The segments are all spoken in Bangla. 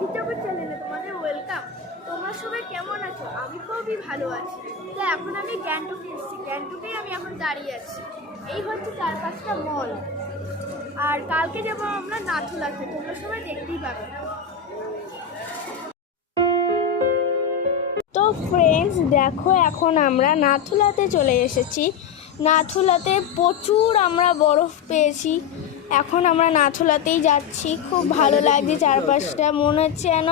টিচার চ্যানেলে তোমাদের ওয়েলকাম। তোমরা সবাই কেমন আছো? আমি খুবই ভালো আছি। তো এখন আমি গ্যাংটকে এসেছি, গ্যাংটকেই আমি এখন দাঁড়িয়ে আছি। এই হচ্ছে 4-5টা মল, আর কালকে যাবো আমরা নাথুলাতে, তোমরা সবাই দেখতেই পাবে। তো ফ্রেন্ডস দেখো, এখন আমরা নাথুলাতে চলে এসেছি। নাথুলাতে প্রচুর আমরা বরফ পেয়েছি। এখন আমরা নাথুলাতেই যাচ্ছি। খুব ভালো লাগছে চারপাশটা, মনে হচ্ছে যেন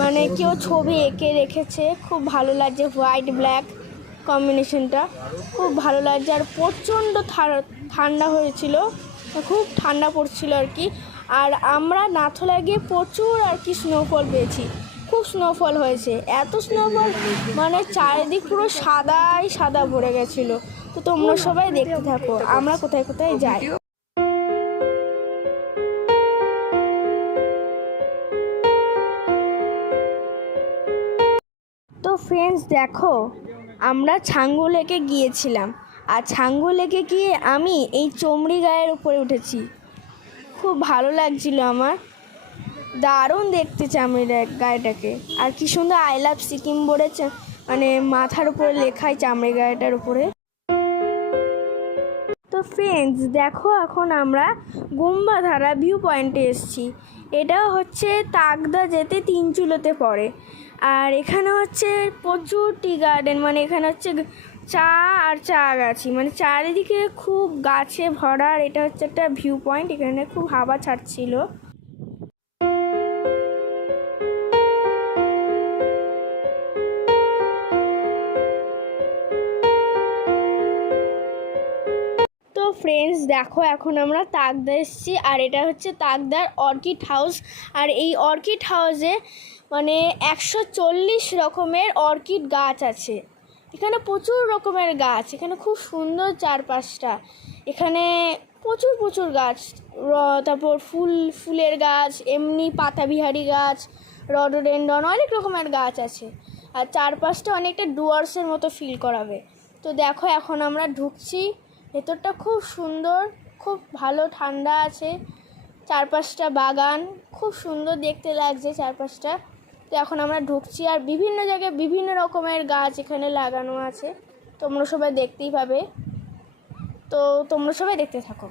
মানে কেউ ছবি এঁকে রেখেছে। খুব ভালো লাগছে, হোয়াইট ব্ল্যাক কম্বিনেশনটা খুব ভালো লাগছে। আর প্রচণ্ড ঠান্ডা হয়েছিল, খুব ঠান্ডা পড়ছিল আর কি। আর আমরা নাথুলায় গিয়ে প্রচুর আর কি স্নোফল পেয়েছি, খুব স্নোফল হয়েছে। এত স্নোফল মানে চারিদিক পুরো সাদাই সাদা ভরে গেছিলো। তো তোমরা সবাই দেখতে থাকো আমরা কোথায় কোথায় যাই। তো ফ্রেন্ডস দেখো, আমরা ছাঙ্গু লেকে গিয়েছিলাম, আর ছাঙ্গু লেকে গিয়ে আমি এই চমড়ি গায়ের উপরে উঠেছি। খুব ভালো লাগছিল আমার, দারুণ দেখতে চামড়ি গায়েটাকে। আর কি সুন্দর আই লাভ সিকিম বলেছে, মানে মাথার উপরে লেখাই চামড়ি গায়েটার উপরে। তো ফ্রেন্ডস দেখো, এখন আমরা গুম্বাধারা ভিউ পয়েন্টে এসেছি। এটা হচ্ছে তাকদা যেতে 3 চুলোতে পড়ে। আর এখানে হচ্ছে প্রচুর টি গার্ডেন, মানে এখানে হচ্ছে চা আর চা গাছি, মানে চারিদিকে খুব গাছে ভরা। আর এটা হচ্ছে একটা ভিউ পয়েন্ট, এখানে খুব হাওয়া ছাড়ছিল। তো ফ্রেন্ডস দেখো, এখন আমরা তাকদা এসেছি, আর এটা হচ্ছে তাকদার অর্কিড হাউস। আর এই অর্কিড হাউসে মানে 140 রকমের অর্কিড গাছ আছে। এখানে প্রচুর রকমের গাছ, এখানে খুব সুন্দর চারপাশটা। এখানে প্রচুর প্রচুর গাছ, তারপর ফুলের গাছ, এমনি পাতাবিহারী গাছ, রডোডেন্ডন, অনেক রকমের গাছ আছে। আর চারপাশটা অনেকটা ডুয়ার্সের মতো ফিল করাবে। তো দেখো, এখন আমরা ঢুকছি। ভেতরটা খুব সুন্দর, খুব ভালো ঠান্ডা আছে। চারপাশটা বাগান, খুব সুন্দর দেখতে লাগছে চারপাশটা। তো এখন আমরা ঢুকছি, আর বিভিন্ন জায়গায় বিভিন্ন রকমের গাছ এখানে লাগানো আছে, তোমরা সবাই দেখতেই পাবে। তো তোমরা সবাই দেখতে থাকো।